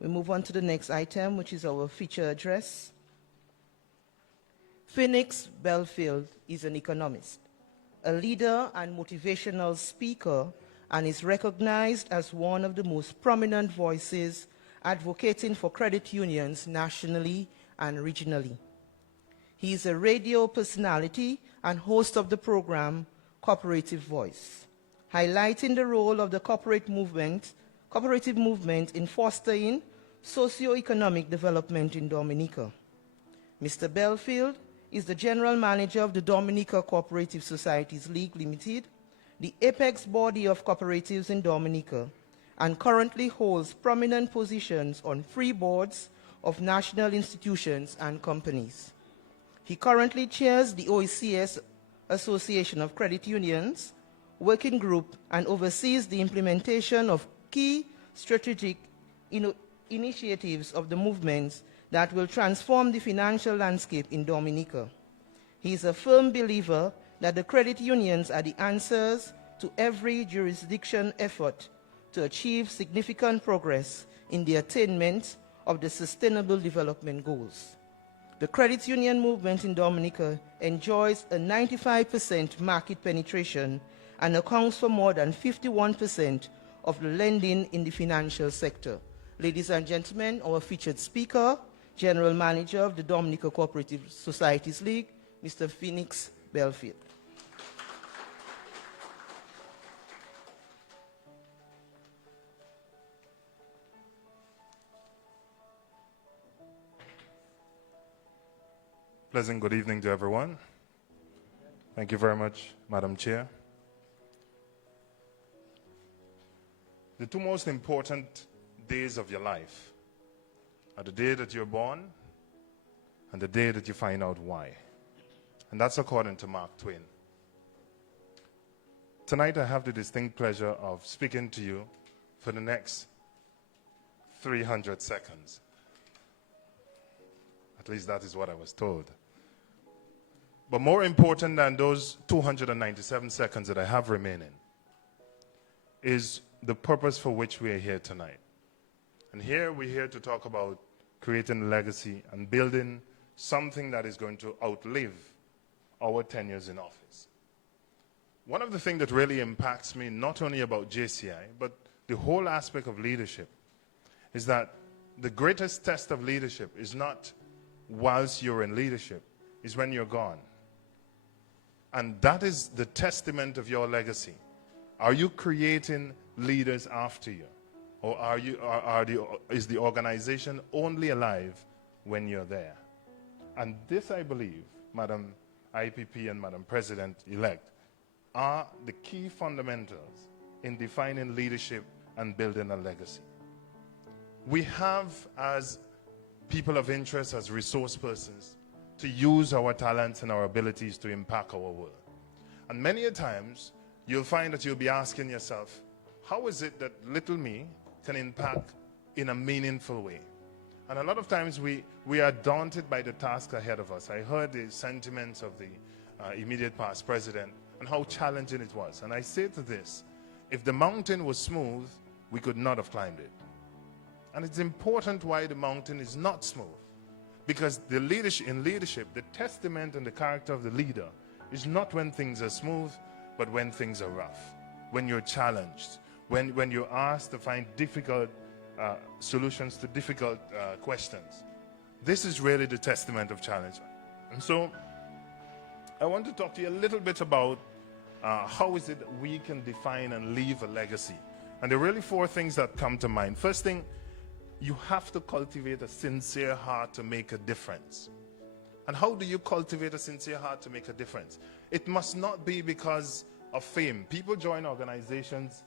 We move on to the next item, which is our feature address. Phoenix Belfield is an economist, a leader and motivational speaker, and is recognized as one of the most prominent voices advocating for credit unions nationally and regionally. He is a radio personality and host of the program Cooperative Voice, highlighting the role of the cooperative movement in fostering socio-economic development in Dominica. Mr. Belfield is the General Manager of the Dominica Cooperative Societies League Limited, the apex body of cooperatives in Dominica, and currently holds prominent positions on three boards of national institutions and companies. He currently chairs the OECS Association of Credit Unions working group and oversees the implementation of key strategic initiatives of the movements that will transform the financial landscape in Dominica. He is a firm believer that the credit unions are the answers to every jurisdiction effort to achieve significant progress in the attainment of the Sustainable Development Goals. The credit union movement in Dominica enjoys a 95% market penetration and accounts for more than 51% of the lending in the financial sector. Ladies and gentlemen, our featured speaker, General Manager of the Dominica Cooperative Societies League, Mr. Phoenix Belfield. Pleasant good evening to everyone. Thank you very much, Madam Chair. The two most important days of your life are the day that you're born and the day that you find out why. And that's according to Mark Twain. Tonight I have the distinct pleasure of speaking to you for the next 300 seconds. At least that is what I was told. But more important than those 297 seconds that I have remaining is the purpose for which we are here tonight. And here we're here to talk about creating a legacy and building something that is going to outlive our tenures in office. One of the things that really impacts me, not only about JCI, but the whole aspect of leadership, is that the greatest test of leadership is not whilst you're in leadership, is when you're gone. And that is the testament of your legacy. Are you creating leaders after you? Or is the organization only alive when you're there? And this, I believe, Madam IPP and Madam President-elect, are the key fundamentals in defining leadership and building a legacy. We have, as people of interest, as resource persons, to use our talents and our abilities to impact our world. And many a times, you'll find that you'll be asking yourself, how is it that little me can impact in a meaningful way? And a lot of times we are daunted by the task ahead of us. I heard the sentiments of the immediate past president and how challenging it was. And I say to this, if the mountain was smooth, we could not have climbed it. And it's important why the mountain is not smooth. Because in leadership, the testament and the character of the leader is not when things are smooth, but when things are rough, when you're challenged, when you're asked to find difficult solutions to difficult questions. This is really the testament of challenge. And so I want to talk to you a little bit about how is it that we can define and leave a legacy. And there are really four things that come to mind. First thing, you have to cultivate a sincere heart to make a difference. And how do you cultivate a sincere heart to make a difference? It must not be because of fame. People join organizations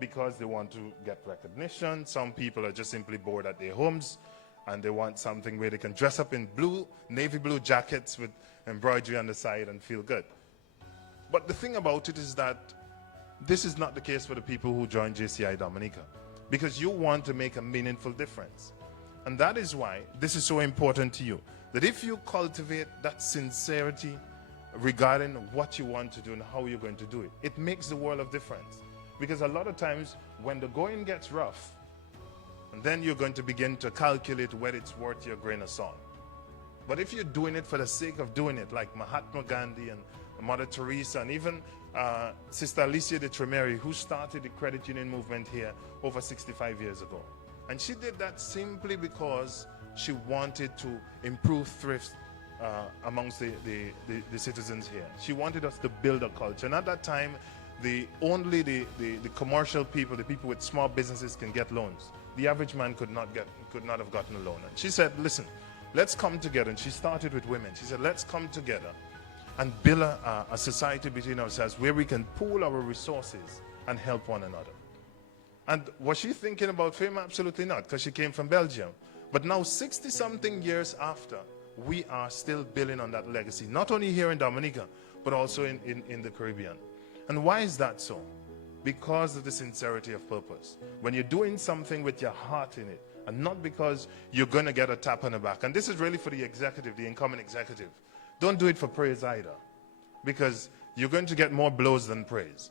because they want to get recognition. Some people are just simply bored at their homes and they want something where they can dress up in navy blue jackets with embroidery on the side and feel good. But the thing about it is that this is not the case for the people who join JCI Dominica, because you want to make a meaningful difference. And that is why this is so important to you, that if you cultivate that sincerity regarding what you want to do and how you're going to do it, it makes the world of difference. Because a lot of times when the going gets rough, And then you're going to begin to calculate whether it's worth your grain of salt. But if you're doing it for the sake of doing it, like Mahatma Gandhi and Mother Teresa, and even Sister Alicia de Tremere, who started the credit union movement here over 65 years ago. And she did that simply because she wanted to improve thrift amongst the citizens here. She wanted us to build a culture. And at that time, only the commercial people, the people with small businesses, can get loans. The average man could not have gotten a loan. And she said, listen, let's come together. And she started with women. She said, let's come together and build a society between ourselves where we can pool our resources and help one another. And was she thinking about fame? Absolutely not, because she came from Belgium. But now, 60-something years after, we are still building on that legacy, not only here in Dominica, but also in the Caribbean. And why is that so? Because of the sincerity of purpose. When you're doing something with your heart in it, and not because you're going to get a tap on the back. And this is really for the executive, the incoming executive. Don't do it for praise either, because you're going to get more blows than praise.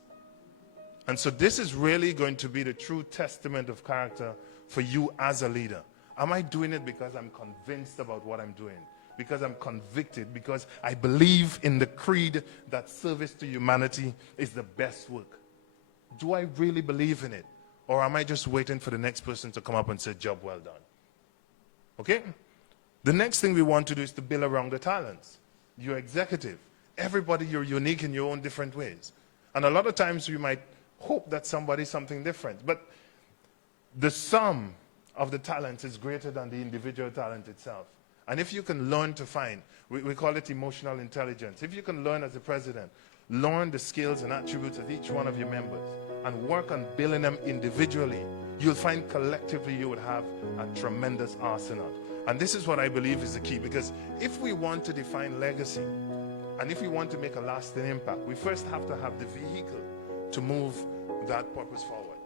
And so this is really going to be the true testament of character for you as a leader. Am I doing it because I'm convinced about what I'm doing? Because I'm convicted? Because I believe in the creed that service to humanity is the best work? Do I really believe in it? Or am I just waiting for the next person to come up and say, job well done? Okay? The next thing we want to do is to build around the talents. You're executive. Everybody, you're unique in your own different ways. And a lot of times we might hope that somebody's something different. But the sum of the talents is greater than the individual talent itself. And if you can learn to find, we call it emotional intelligence. If you can learn as a president, learn the skills and attributes of each one of your members and work on building them individually, you'll find collectively you would have a tremendous arsenal. And this is what I believe is the key, because if we want to define legacy and if we want to make a lasting impact, we first have to have the vehicle to move that purpose forward.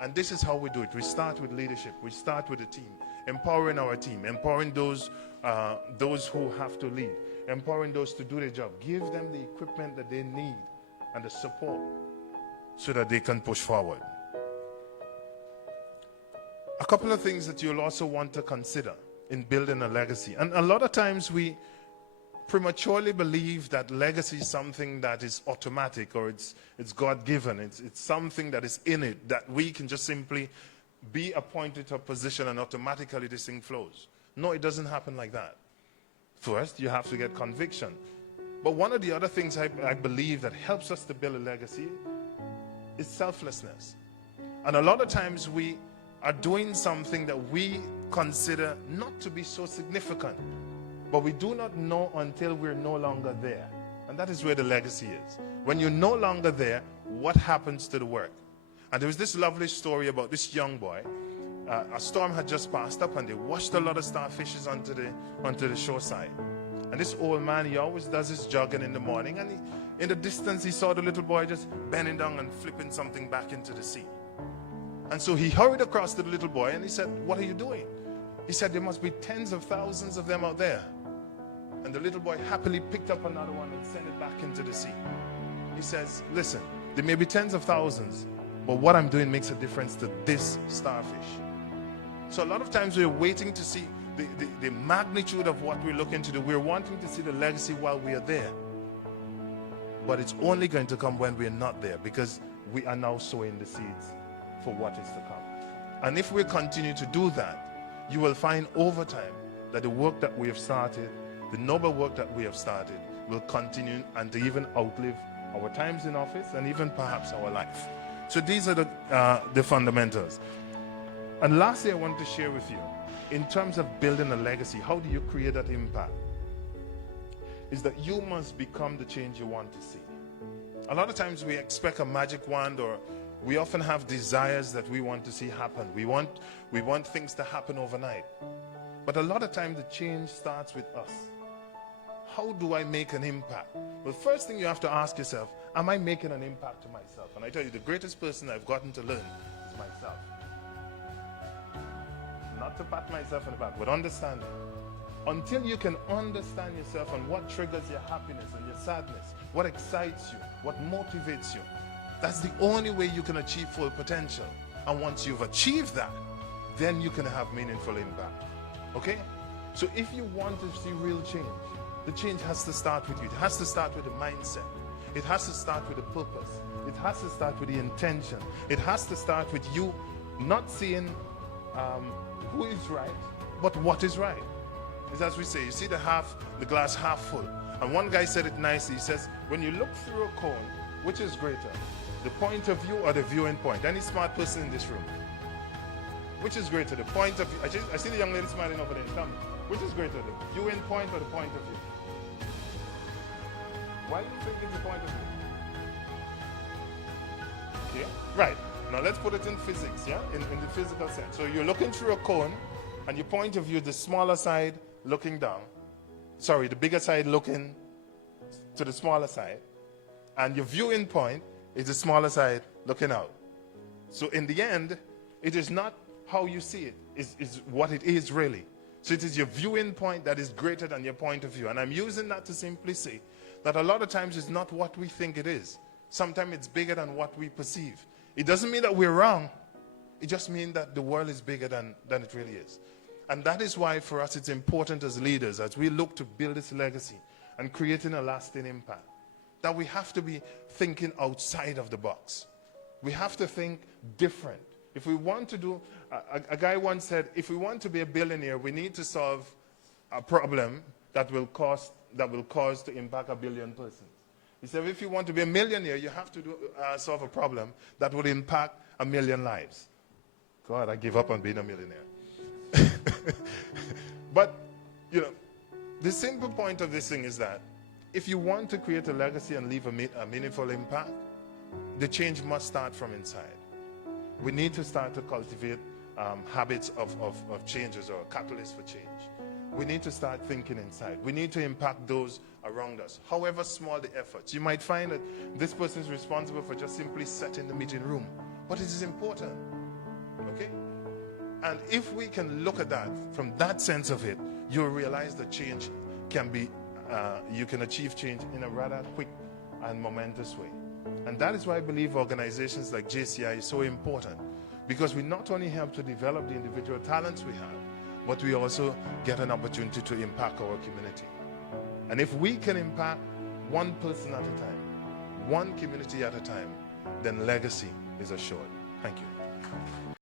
And this is how we do it. We start with leadership. We start with a team, empowering our team, empowering those who have to lead, empowering those to do their job. Give them the equipment that they need and the support so that they can push forward. A couple of things that you'll also want to consider in building a legacy. And a lot of times we prematurely believe that legacy is something that is automatic, or it's God-given. It's something that is in it, that we can just simply be appointed to a position and automatically this thing flows. No, it doesn't happen like that. First, you have to get conviction. But one of the other things I believe that helps us to build a legacy is selflessness. And a lot of times we are doing something that we consider not to be so significant, but we do not know until we're no longer there. And that is where the legacy is. When you're no longer there, what happens to the work? And there was this lovely story about this young boy. A storm had just passed up and they washed a lot of starfishes onto the shoreside. And this old man, he always does his jogging in the morning, and in the distance he saw the little boy just bending down and flipping something back into the sea. And so he hurried across to the little boy and he said, "What are you doing?" He said, "There must be tens of thousands of them out there." And the little boy happily picked up another one and sent it back into the sea. He says, "Listen, there may be tens of thousands, but what I'm doing makes a difference to this starfish." So a lot of times we're waiting to see the magnitude of what we're looking to do. We're wanting to see the legacy while we are there. But it's only going to come when we're not there, because we are now sowing the seeds for what is to come. And if we continue to do that, you will find over time that the work that we have started, the noble work that we have started, will continue and to even outlive our times in office and even perhaps our life. So these are the fundamentals. And lastly, I want to share with you, in terms of building a legacy, how do you create that impact? Is that you must become the change you want to see. A lot of times we expect a magic wand, or we often have desires that we want to see happen. We want things to happen overnight. But a lot of times the change starts with us. How do I make an impact? Well, first thing you have to ask yourself, am I making an impact to myself? And I tell you, the greatest person I've gotten to learn is myself. Not to pat myself on the back, but understanding. Until you can understand yourself and what triggers your happiness and your sadness, what excites you, what motivates you, that's the only way you can achieve full potential. And once you've achieved that, then you can have meaningful impact. Okay? So if you want to see real change, the change has to start with you. It has to start with the mindset. It has to start with the purpose. It has to start with the intention. It has to start with you not seeing who is right, but what is right. It's as we say, you see the glass half full. And one guy said it nicely. He says, when you look through a cone, which is greater, the point of view or the viewing point? Any smart person in this room? Which is greater, the point of view? I see the young lady smiling over there. Tell me, which is greater, the viewing point or the point of view? Why do you think it's the point of view? Yeah, right. Now let's put it in physics, yeah? In the physical sense. So you're looking through a cone, and your point of view, the smaller side looking down. Sorry, the bigger side looking to the smaller side. And your viewing point is the smaller side looking out. So in the end, it is not how you see it, is what it is really. So it is your viewing point that is greater than your point of view. And I'm using that to simply say that a lot of times it's not what we think it is. Sometimes it's bigger than what we perceive. It doesn't mean that we're wrong. It just means that the world is bigger than it really is. And that is why for us it's important as leaders, as we look to build this legacy and creating a lasting impact, that we have to be thinking outside of the box. We have to think different. If we want to do, a guy once said, if we want to be a billionaire, we need to solve a problem that will cause to impact 1 billion persons. He said, if you want to be a millionaire, you have to solve a problem that will impact 1 million lives. God, I give up on being a millionaire. But, you know, the simple point of this thing is that if you want to create a legacy and leave a meaningful impact, the change must start from inside. We need to start to cultivate habits of changes or catalysts for change. We need to start thinking inside. We need to impact those around us, however small the efforts. You might find that this person is responsible for just simply setting the meeting room, but it is important, okay? And if we can look at that from that sense of it, you'll realize that change can be, you can achieve change in a rather quick and momentous way. And that is why I believe organizations like JCI is so important, because we not only help to develop the individual talents we have, but we also get an opportunity to impact our community. And if we can impact one person at a time, one community at a time, then legacy is assured. Thank you.